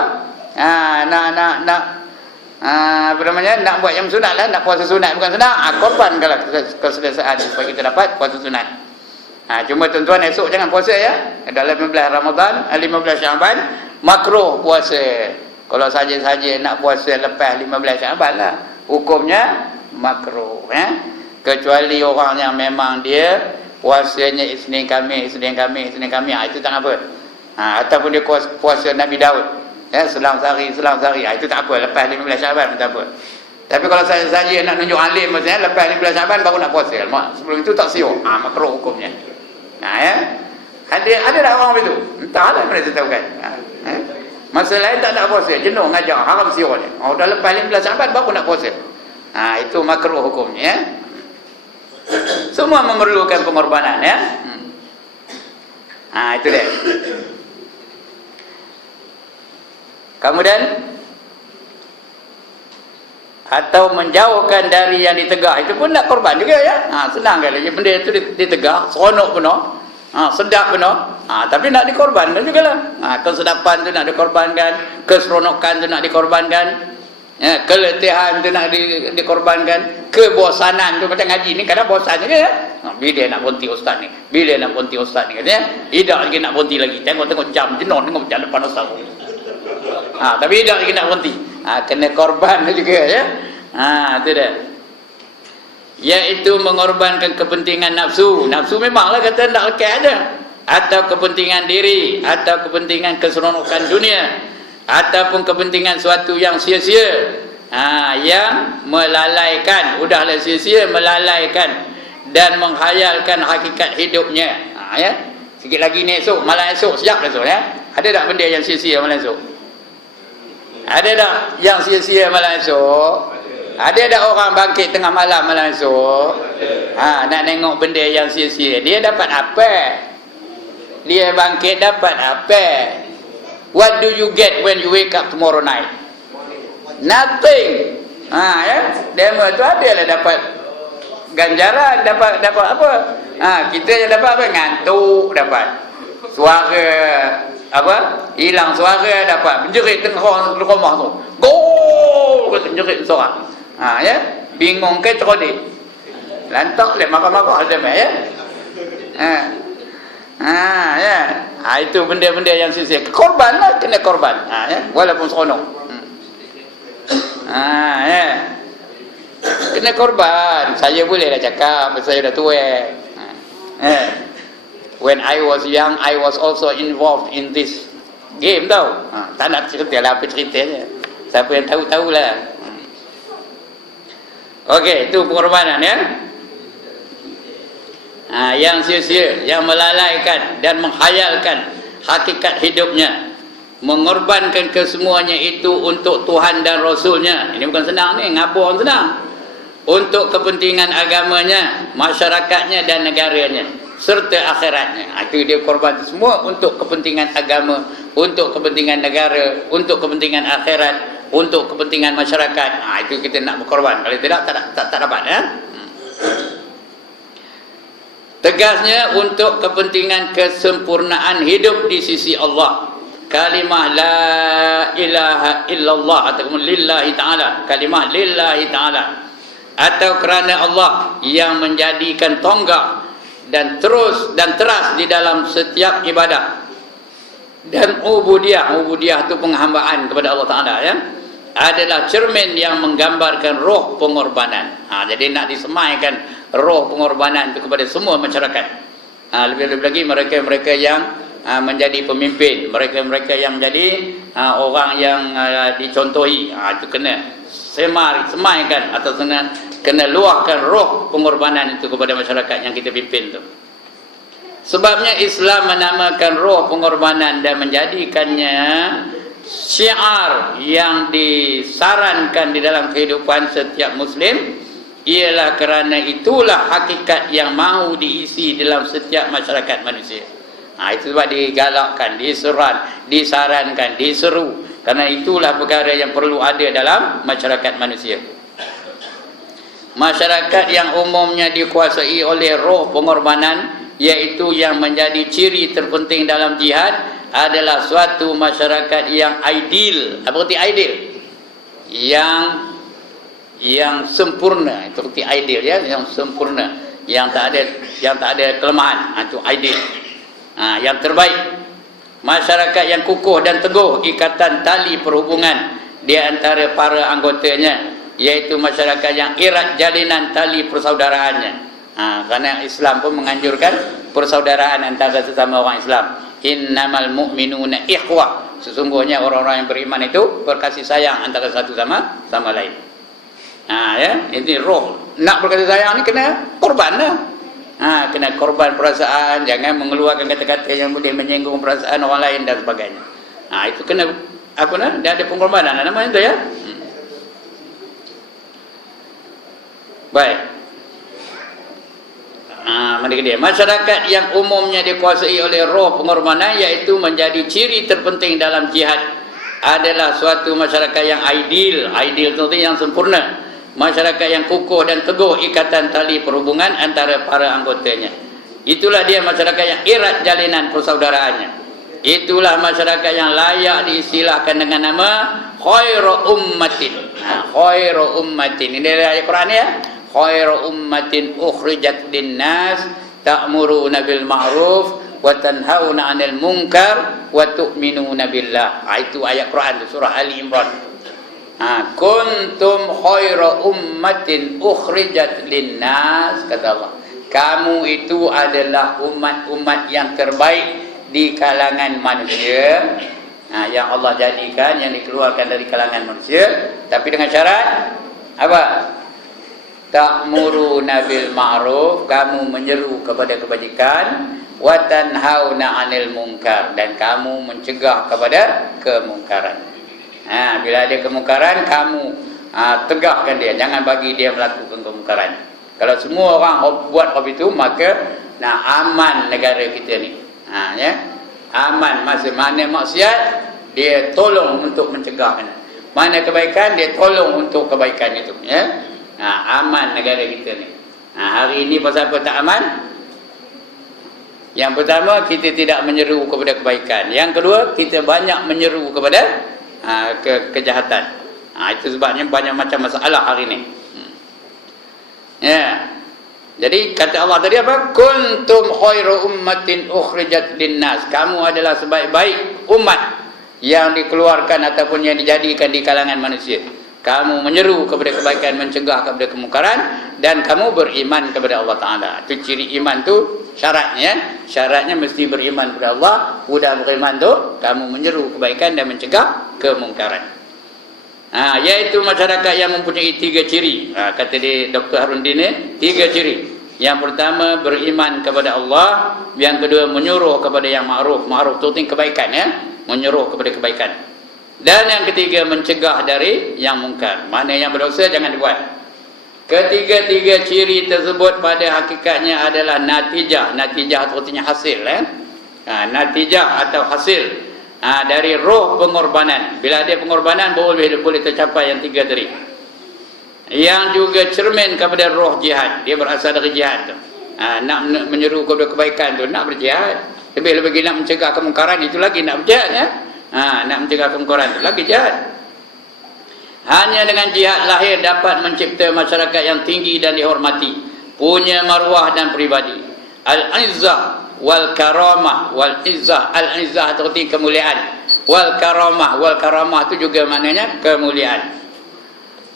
Apa namanya? Nak buat yang sunat lah, nak puasa sunat bukan senang. Korban kalau keselesaan supaya kita dapat puasa sunat. Cuma tuan-tuan esok jangan puasa ya. Dalam 15 Ramadan, 15 Syaban makruh puasa. Kalau saja-saja nak puasa lepas 15 Syaban lah, hukumnya makruh ya. Kecuali orang yang memang dia puasanya Isnin Khamis, itu tak apa. Ataupun dia puasa Nabi Daud, ya, selang sehari, itu tak apa. Lepas 15 Syaban pun tak apa. Tapi kalau saja nak nunjuk alim maksudnya lepas 15 Syaban baru nak puasa. Sebelum itu tak siuk. Makruh hukumnya. Ya. Ada tak orang begitu? Entahlah mana saya tahu kan. Masa lain tak nak puasa, jenuh ngajak, haram siuk ni. Dah lepas 15 Syaban baru nak puasa. Itu makruh hukumnya ya. Semua memerlukan pengorbanan ya. Itu dia. Kemudian atau menjauhkan dari yang ditegah, itu pun nak korban juga ya. Senang kali benda itu ditegah, seronok penuh, sedap penuh, tapi nak dikorbankan juga lah. Kesedapan tu nak dikorbankan, keseronokan tu nak dikorbankan, ya, keletihan tu nak dikorbankan, kebosanan tu macam ngaji ni kadang bosan juga ya. Bila nak berhenti ustaz ni, katanya tidak lagi nak berhenti lagi, tengok jam jenuh, tengok jam depan ustaz. Tapi tidak lagi nak berhenti. Kena korban juga ya. Itu dah. Iaitu mengorbankan kepentingan nafsu. Nafsu memanglah kata nak lekat aja. Atau kepentingan diri, atau kepentingan keseronokan dunia, ataupun kepentingan suatu yang sia-sia. Yang melalaikan, udahlah sia-sia, melalaikan dan menghayalkan hakikat hidupnya. Ya. Sikit lagi ni esok, malam esok, siap dah esok ya. Ada tak benda yang sia-sia malam esok? Ada tak yang sia-sia malam esok? Ada tak orang bangkit tengah malam esok? Nak tengok benda yang sia-sia. Dia dapat apa? Dia bangkit dapat apa? What do you get when you wake up tomorrow night? Nothing. Ya. Demo tu adalah dapat ganjaran, dapat apa? Kita yang dapat apa? Ngantuk dapat. Suara apa? Hilang suara dapat. Menjerit tengah rumah tu. Gol, kata menjerit seorang. Ya. Bingung ke cerodik. Lantak le marah-marah ada ya. Ya. Itu benda-benda yang sia-sia. Korban lah, kena korban. Ya. Walaupun seronok. Ya. Kena korban. Saya bolehlah cakap, saya dah tua. When I was young, I was also involved in this game tau. Tak nak cerita lah apa ceritanya. Siapa yang tahu-tahulah. Okey, itu pengorbanan ya. Yang sia-sia, yang melalaikan dan menghayalkan hakikat hidupnya, mengorbankan kesemuanya itu untuk Tuhan dan Rasulnya. Ini bukan senang ni, ngabur senang. Untuk kepentingan agamanya, masyarakatnya dan negaranya, serta akhiratnya. Itu dia korban semua untuk kepentingan agama, untuk kepentingan negara, untuk kepentingan akhirat, untuk kepentingan masyarakat. Itu kita nak berkorban. Kalau tidak, tak dapat ya. Tegasnya untuk kepentingan kesempurnaan hidup di sisi Allah. Kalimah la ilaha illallah atau lillahi ta'ala. Kalimah lillahi ta'ala. Atau kerana Allah yang menjadikan tonggak dan teras di dalam setiap ibadah. Dan ubudiyah itu penghambaan kepada Allah Ta'ala, ya, adalah cermin yang menggambarkan roh pengorbanan. Jadi nak disemaikan roh pengorbanan itu kepada semua masyarakat. Lebih-lebih lagi mereka-mereka yang menjadi pemimpin, mereka-mereka yang menjadi orang yang dicontohi, itu kena semaikan atau kena luahkan roh pengorbanan itu kepada masyarakat yang kita pimpin tu. Sebabnya Islam menamakan roh pengorbanan dan menjadikannya syiar yang disarankan di dalam kehidupan setiap Muslim, ialah kerana itulah hakikat yang mahu diisi dalam setiap masyarakat manusia. Itu sebab digalakkan, disarankan, diseru, kerana itulah perkara yang perlu ada dalam masyarakat manusia. Masyarakat yang umumnya dikuasai oleh roh pengorbanan, iaitu yang menjadi ciri terpenting dalam jihad, adalah suatu masyarakat yang ideal. Apa arti ideal? Yang sempurna. Itu arti ideal, ya, yang sempurna, yang tak ada kelemahan. Itu ideal. Yang terbaik. Masyarakat yang kukuh dan teguh ikatan tali perhubungan di antara para anggotanya, iaitu masyarakat yang erat jalinan tali persaudaraannya. Kerana Islam pun menganjurkan persaudaraan antara sesama orang Islam. Innamal mu'minuna ikhwah. Sesungguhnya orang-orang yang beriman itu berkasih sayang antara satu sama lain. Ya, ini roh. Nak berkasih sayang ni kena korban lah. Kena korban perasaan, jangan mengeluarkan kata-kata yang boleh menyinggung perasaan orang lain dan sebagainya. Itu kena dia ada pengorbanan namanya tu, ya. Baik. Masyarakat yang umumnya dikuasai oleh roh pengorbanan, iaitu menjadi ciri terpenting dalam jihad, adalah suatu masyarakat yang ideal. Ideal itu yang sempurna. Masyarakat yang kukuh dan teguh ikatan tali perhubungan antara para anggotanya. Itulah dia masyarakat yang erat jalinan persaudaraannya. Itulah masyarakat yang layak diistilahkan dengan nama khairu ummatin. Khairu ummatin. Ini dari ayat Quran, ya. Khairu ummatin ukhrijat linnas ta'muruna bil ma'ruf wa tanhauna 'anil munkar wa tu'minuna billah. Itu ayat Quran, surah Ali Imran. Kuntum khairu ummatin ukhrijat linnas, kata Allah. Kamu itu adalah umat-umat yang terbaik di kalangan manusia, yang Allah jadikan, yang dikeluarkan dari kalangan manusia. Tapi dengan syarat apa? Ta'muruna bil ma'ruf, kamu menyeru kepada kebajikan, wa tanhauna 'anil munkar, dan kamu mencegah kepada kemungkaran. Bila ada kemungkaran, kamu tegakkan dia, jangan bagi dia melakukan kemungkaran. Kalau semua orang buat hal itu, maka aman negara kita ni. Ya, aman. Masa mana maksiat, dia tolong untuk mencegahnya. Mana kebaikan, dia tolong untuk kebaikan itu. Ya, aman negara kita ni. Hari ini pasal apa tak aman? Yang pertama, kita tidak menyeru kepada kebaikan. Yang kedua, kita banyak menyeru kepada kejahatan. Itu sebabnya banyak macam masalah hari ini. Ya. Jadi kata Allah tadi apa? Kuntum khairu ummatin ukhrijat linnas. Kamu adalah sebaik-baik umat yang dikeluarkan ataupun yang dijadikan di kalangan manusia. Kamu menyeru kepada kebaikan, mencegah kepada kemungkaran, dan kamu beriman kepada Allah Ta'ala. Itu ciri iman tu, syaratnya. Syaratnya mesti beriman kepada Allah. Sudah beriman tu, kamu menyeru kebaikan dan mencegah kemungkaran. Iaitu masyarakat yang mempunyai 3 ciri. Kata dia Dr. Harun Dini, 3 ciri. Yang pertama, beriman kepada Allah. Yang kedua, menyuruh kepada yang ma'ruf. Ma'ruf tu kebaikan, ya. Menyuruh kepada kebaikan. Dan yang ketiga, mencegah dari yang mungkar. Mana yang berdosa jangan dibuat. Ketiga-tiga ciri tersebut pada hakikatnya adalah natijah. Natijah artinya hasil, natijah atau hasil dari roh pengorbanan. Bila ada pengorbanan, boleh tercapai yang 3 tadi. Yang juga cermin kepada roh jihad. Dia berasal dari jihad tu. Nak menyeru kepada kebaikan tu, nak berjihad. Lebih-lebih nak mencegah kemungkaran, itu lagi nak berjihad, ya. Nak mencegah kemungkaran itu lagi jihad. Hanya dengan jihad lahir dapat mencipta masyarakat yang tinggi dan dihormati, punya maruah dan pribadi. Al-izzah wal karamah. Wal izzah, al-izzah itu arti kemuliaan. Wal karamah itu juga maknanya kemuliaan.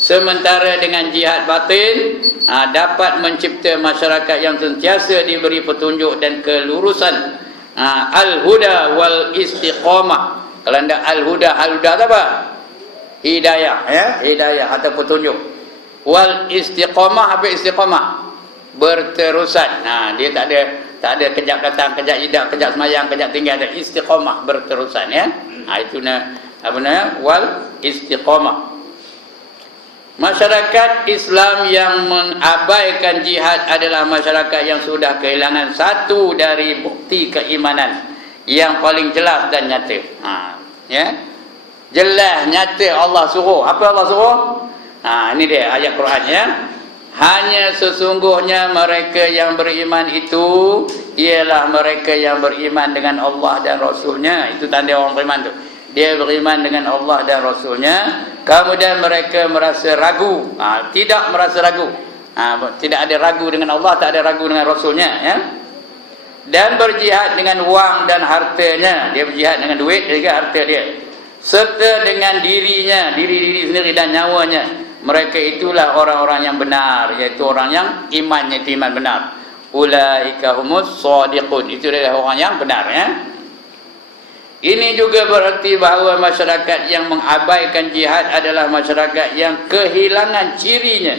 Sementara dengan jihad batin dapat mencipta masyarakat yang sentiasa diberi petunjuk dan kelurusan. Al-huda wal istiqamah. Kalau anda al-huda itu apa? Hidayah, ya, hidayah atau petunjuk. Wal istiqamah, apa istiqamah? Berterusan. Dia tak ada kejap datang, kejap tidak, kejap semayang, kejap tinggal. Ada istiqamah, berterusan, ya. Itu apa namanya? Wal istiqamah. Masyarakat Islam yang mengabaikan jihad adalah masyarakat yang sudah kehilangan satu dari bukti keimanan yang paling jelas dan nyata. Ya. Jelas, nyata Allah suruh. Apa Allah suruh? Ini dia ayat Quran, ya. Hanya sesungguhnya mereka yang beriman itu ialah mereka yang beriman dengan Allah dan Rasulnya. Itu tanda orang beriman tu. Dia beriman dengan Allah dan Rasulnya. Kemudian mereka merasa ragu. Tidak merasa ragu. Tidak ada ragu dengan Allah, tak ada ragu dengan Rasulnya, ya. Dan berjihad dengan wang dan hartanya. Dia berjihad dengan duit dan juga harta dia, serta dengan dirinya, diri sendiri dan nyawanya. Mereka itulah orang-orang yang benar, iaitu orang yang imannya itu iman benar. Ulaika humus shadiqun. Itu adalah orang yang benar, ya. Ini juga berarti bahawa masyarakat yang mengabaikan jihad adalah masyarakat yang kehilangan cirinya,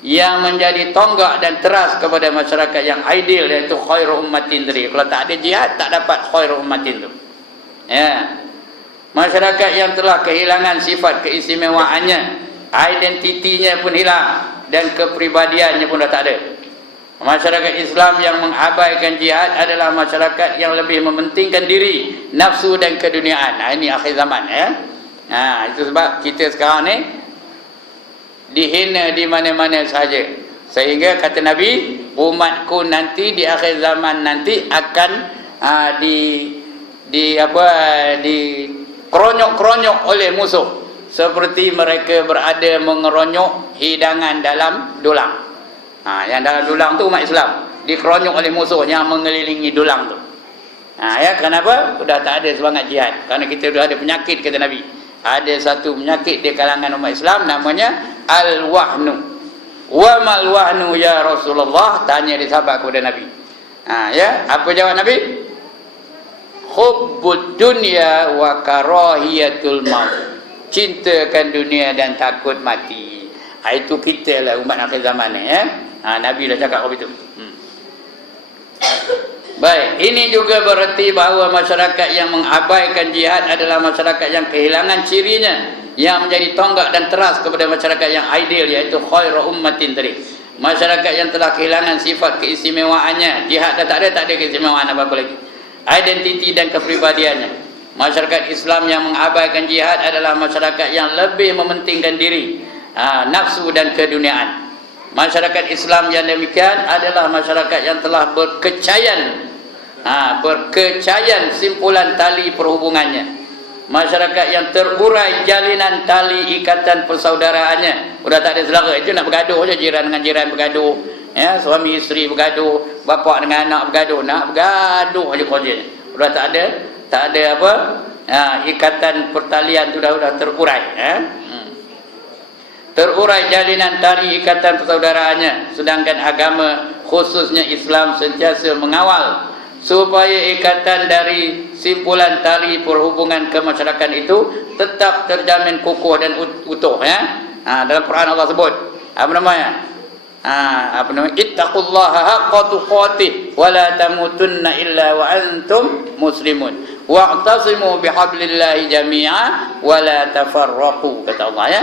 yang menjadi tonggak dan teras kepada masyarakat yang ideal, iaitu khairu ummatin tadi. Kalau tak ada jihad, tak dapat khairu ummatin tu, ya. Masyarakat yang telah kehilangan sifat keistimewaannya, identitinya pun hilang, dan kepribadiannya pun dah tak ada. Masyarakat Islam yang mengabaikan jihad adalah masyarakat yang lebih mementingkan diri, nafsu dan keduniaan. Ini akhir zaman, ya. Itu sebab kita sekarang ni dihina di mana-mana saja. Sehingga kata Nabi, umatku nanti di akhir zaman nanti akan dikeronyok-keronyok oleh musuh, seperti mereka berada mengeronyok hidangan dalam dulang. Yang dalam dulang tu umat Islam dikeronyok oleh musuh yang mengelilingi dulang tu. Ya, kenapa? Sudah tak ada semangat jihad. Kerana kita sudah ada penyakit, kata Nabi. Ada satu penyakit di kalangan umat Islam namanya al-wahnu. Wa mal wahnu ya Rasulullah? Tanya dia sahabat kepada Nabi. Ya, apa jawab Nabi? Hubbud dunya wa karahiyatul maut. Cintakan dunia dan takut mati. Itu kita lah umat akhir zaman ni, ya. Nabi dah cakap begitu. Baik, ini juga berarti bahawa masyarakat yang mengabaikan jihad adalah masyarakat yang kehilangan cirinya, yang menjadi tonggak dan teras kepada masyarakat yang ideal, iaitu khairu ummatin tadi. Masyarakat yang telah kehilangan sifat keistimewaannya. Jihad dah tak ada keistimewaan apa-apa lagi. Identiti dan kepribadiannya. Masyarakat Islam yang mengabaikan jihad adalah masyarakat yang lebih mementingkan diri, nafsu dan keduniaan. Masyarakat Islam yang demikian adalah masyarakat yang telah berkecaian simpulan tali perhubungannya. Masyarakat yang terurai jalinan tali ikatan persaudaraannya. Sudah tak ada saudara, itu nak bergaduh je, jiran dengan jiran bergaduh, ya, suami isteri bergaduh, bapa dengan anak bergaduh, nak bergaduh aja kerjanya. Sudah tak ada apa? Ikatan pertalian tu dah terurai, ya. Terurai jalinan tali ikatan persaudaraannya. Sedangkan agama, khususnya Islam, sentiasa mengawal supaya ikatan dari simpulan tali perhubungan kemasyarakatan itu tetap terjamin kukuh dan utuh, ya. Dalam Quran Allah sebut apa namanya? Ittaqullaha haqqa tuqatih wa la tamutunna illa wa antum muslimun wa'tasimu bihablillahi jami'a wa la tafarraqu, kata Allah, ya.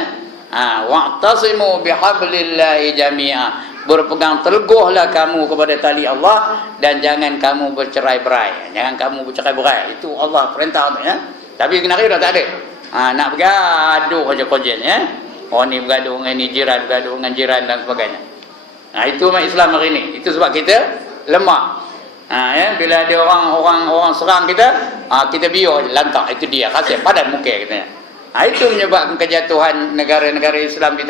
Wa'tasimu bihablillahi jami'a, berpegang teguhlah kamu kepada tali Allah dan jangan kamu bercerai-berai. Jangan kamu bercerai-berai. Itu Allah perintah tu, ya. Tapi kenapa dah tak ada? Nak bergaduh aja kerjanya, ya. Ni bergaduh dengan ni, jiran bergaduh dengan jiran dan sebagainya. Itu umat Islam hari ini. Itu sebab kita lemah. Ya, bila ada orang serang kita, kita biar je, lantak. Itu dia, kasih padan muka katanya. Itu menyebabkan kejatuhan negara-negara Islam di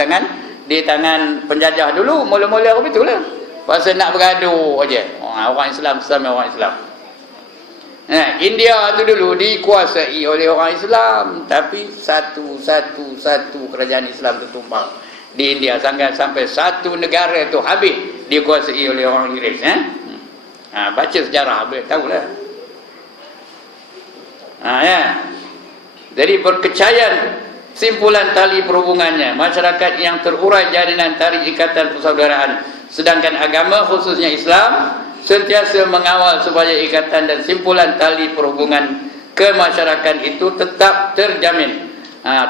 tangan penjajah dulu. Mula-mula betul lah. pasal nak bergaduh aja. Orang Islam sama orang Islam. India tu dulu dikuasai oleh orang Islam, tapi satu kerajaan Islam tu tumbang di India sampai satu negara tu habis dikuasai oleh orang Inggeris. Baca sejarah boleh tahulah. Jadi berkecaian simpulan tali perhubungannya, masyarakat yang terurai jalinan tali ikatan persaudaraan, sedangkan agama khususnya Islam sentiasa mengawal supaya ikatan dan simpulan tali perhubungan kemasyarakatan itu tetap terjamin,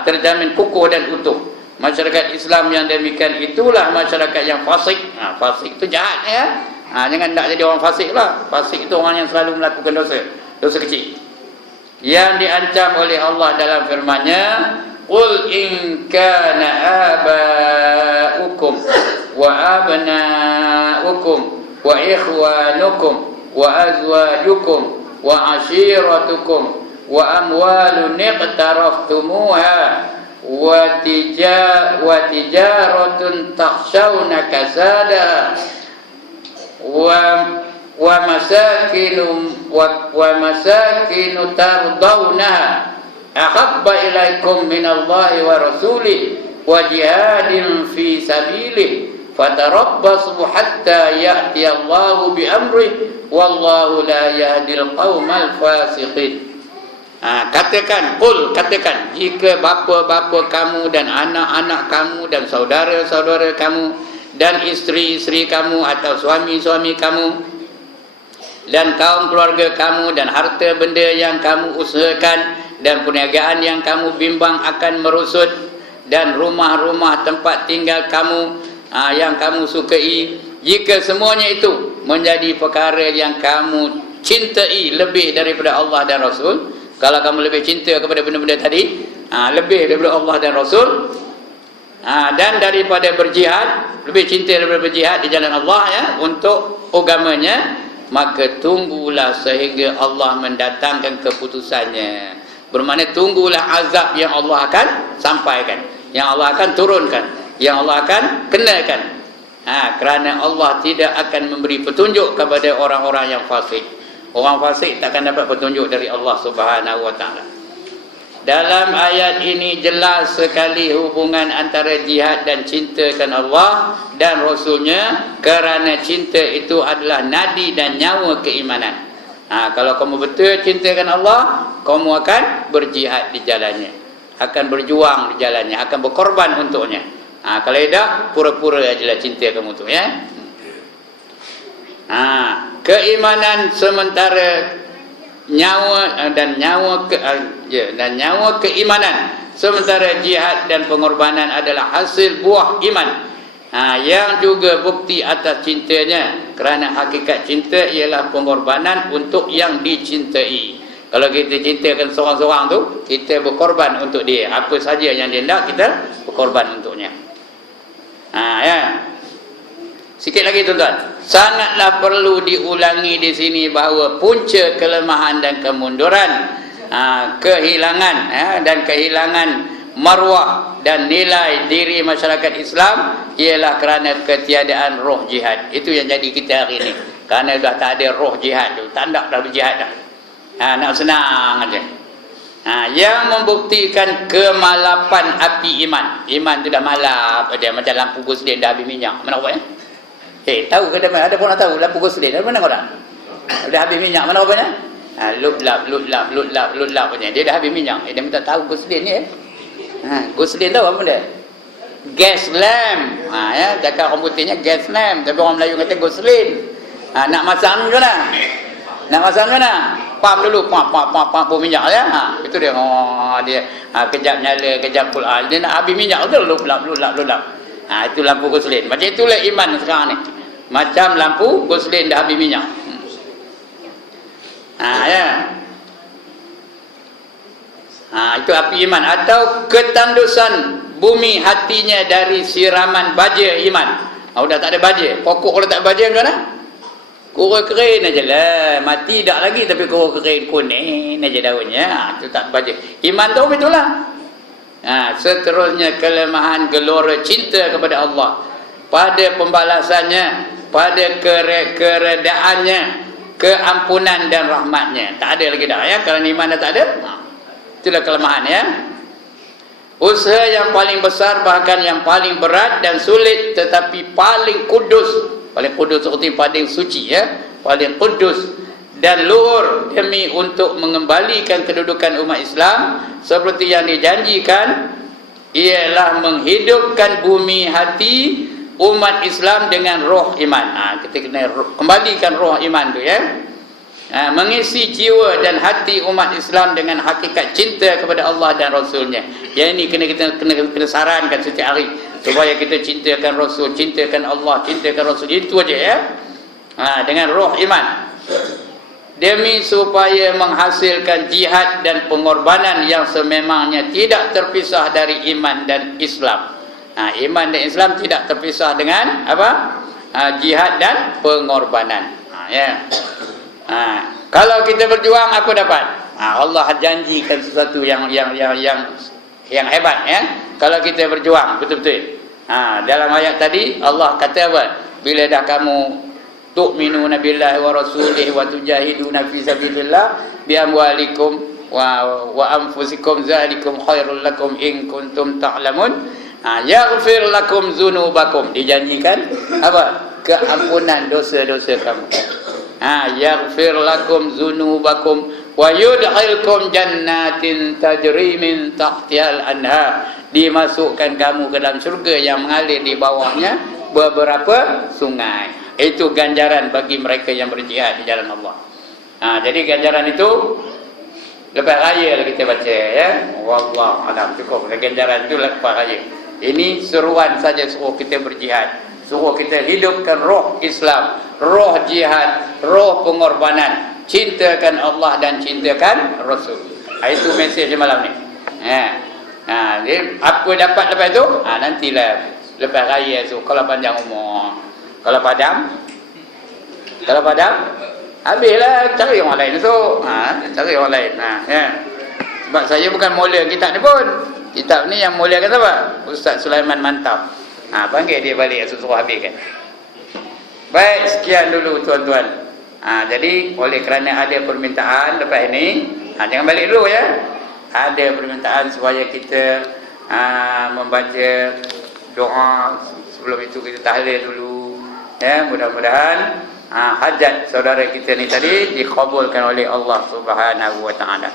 terjamin kukuh dan utuh. Masyarakat Islam yang demikian itulah masyarakat yang fasik. Fasik itu jahat ya. Jangan nak jadi orang fasik lah. Fasik itu orang yang selalu melakukan dosa kecil yang diancam oleh Allah dalam firman-Nya, qul in kana aba'ukum wa abna'ukum wa ikhwanukum wa azwajukum wa ashiratukum wa amwalun iqtaraftumuha wa tijaratun takhshawna kasadaha wa masakinu tardawnaha ahabba ilaikum minallahi wa rasulih wa jihadin fi sabilih fatarabbasu hatta ya'tiyallahu bi amrih wallahu la yahdil qaumal fasiqin. Katakan jika bapa-bapa kamu dan anak-anak kamu dan saudara-saudara kamu dan isteri-isteri kamu atau suami-suami kamu dan kaum keluarga kamu dan harta benda yang kamu usahakan dan perniagaan yang kamu bimbang akan merosot dan rumah-rumah tempat tinggal kamu yang kamu sukai, jika semuanya itu menjadi perkara yang kamu cintai lebih daripada Allah dan Rasul, kalau kamu lebih cinta kepada benda-benda tadi lebih daripada Allah dan Rasul, dan daripada berjihad, lebih cinta daripada berjihad di jalan Allah ya, untuk agamanya, maka tunggulah sehingga Allah mendatangkan keputusannya. Bermakna tunggulah azab yang Allah akan sampaikan, yang Allah akan turunkan, yang Allah akan kenakan. Kerana Allah tidak akan memberi petunjuk kepada orang-orang yang fasik. Orang fasik takkan dapat petunjuk dari Allah Subhanahu wa taala. Dalam ayat ini jelas sekali hubungan antara jihad dan cintakan Allah dan Rasulnya, kerana cinta itu adalah nadi dan nyawa keimanan. Kalau kamu betul cintakan Allah, kamu akan berjihad di jalannya, akan berjuang di jalannya, akan berkorban untuknya. Kalau tidak, pura-pura ajalah cinta kamu tu ya. Keimanan sementara nyawa dan nyawa keimanan, sementara jihad dan pengorbanan adalah hasil buah iman, yang juga bukti atas cintanya, kerana hakikat cinta ialah pengorbanan untuk yang dicintai. Kalau kita cintakan seorang-seorang tu, kita berkorban untuk dia, apa saja yang dia nak kita berkorban untuknya. Ya. Sikit lagi tuan-tuan, sangatlah perlu diulangi di sini bahawa punca kelemahan dan kemunduran, kehilangan dan kehilangan maruah dan nilai diri masyarakat Islam ialah kerana ketiadaan roh jihad. Itu yang jadi kita hari ini. Kerana dah tak ada roh jihad tu, tak nak dah berjihad dah. Nak senang aja. Yang membuktikan kemalapan api iman. Iman tu dah malap dia, macam lampu gosling dah habis minyak. Mana apa ya? Tahu ke ada pun nak tahu lampu gosling dari mana kau dah? Dah habis minyak mana apanya? Lutlap punya. Dia dah habis minyak. Dia minta tahu gosling ni gosling tahu apa benda? Gas lamp. Ya, cakap orang putihnya gas lamp, tapi orang Melayu kata gosling. Nak masak ni macam mana? Nak masak macam mana? Pam dulu, pam minyak ya. Itu dia. Dia kejap nyala, kejap pul. Dia nak habis minyak tu lutlap. Itu lampu gosling. Macam itulah iman sekarang ni. Macam lampu gosling dah habis minyak. Ya. Itu api iman. Atau ketandusan bumi hatinya dari siraman baja iman. Dah tak ada baja. Pokok kalau tak ada baja macam mana? Kurang kering aja lah. Mati tak lagi tapi kurang kering kuning aja daunnya. Itu tak baja. Iman tu itulah. Seterusnya kelemahan gelora cinta kepada Allah. Pada pembalasannya, pada keredaannya, keampunan dan rahmatnya. Tak ada lagi dah ya, kalau iman dah tak ada. Itulah kelemahan ya. Usaha yang paling besar, bahkan yang paling berat dan sulit, tetapi paling kudus seperti paling suci ya, paling kudus dan luhur demi untuk mengembalikan kedudukan umat Islam seperti yang dijanjikan, ialah menghidupkan bumi hati umat Islam dengan roh iman. Kita kena kembalikan roh iman tu ya. Mengisi jiwa dan hati umat Islam dengan hakikat cinta kepada Allah dan Rasulnya. Yang ini kena sarankan setiap hari, supaya kita cintakan Rasul, cintakan Allah, cintakan Rasul. Itu aja ya. Dengan roh iman, demi supaya menghasilkan jihad dan pengorbanan yang sememangnya tidak terpisah dari iman dan Islam. Iman dan Islam tidak terpisah dengan apa? Jihad dan pengorbanan. Ya. Kalau kita berjuang, apa dapat? Allah janjikan sesuatu yang hebat ya. Kalau kita berjuang betul-betul. Dalam ayat tadi Allah kata apa? Bila dah kamu tu'minuna billahi wa rasulihi wa tujahiduna fi sabilillah bi amwalikum wa anfusikum zalikum khairul lakum in kuntum ta'lamun. Yaghfir lakum dzunubakum, dijanjikan apa? Keampunan dosa-dosa kamu. Yaghfir lakum dzunubakum wa yudkhilkum jannatin tajri min tahtihal anhar, dimasukkan kamu ke dalam syurga yang mengalir di bawahnya beberapa sungai. Itu ganjaran bagi mereka yang berjihad di jalan Allah. Jadi ganjaran itu lepas raya kita baca ya. Wallahu a'lam, cukup ganjaran itu lepas raya. Ini seruan saja, suruh kita berjihad, suruh kita hidupkan roh Islam, roh jihad, roh pengorbanan, cintakan Allah dan cintakan Rasul. Itu mesej malam ni. Jadi apa dapat lepas itu? Nantilah lepas raya tu, kalau panjang umur. Kalau padam, habislah, cari orang lain tu. Cari orang lain. Ya. Sebab saya bukan mula kitab ni pun. Kitab ni yang mulakan siapa? Ustaz Sulaiman Mantap. Panggil dia balik, suruh habiskan. Baik, sekian dulu tuan-tuan. Jadi oleh kerana ada permintaan lepas ini, jangan balik dulu ya. Ada permintaan supaya kita membaca doa. Sebelum itu kita tahlil dulu ya. Mudah-mudahan hajat saudara kita ni tadi dikabulkan oleh Allah Subhanahu wa taala.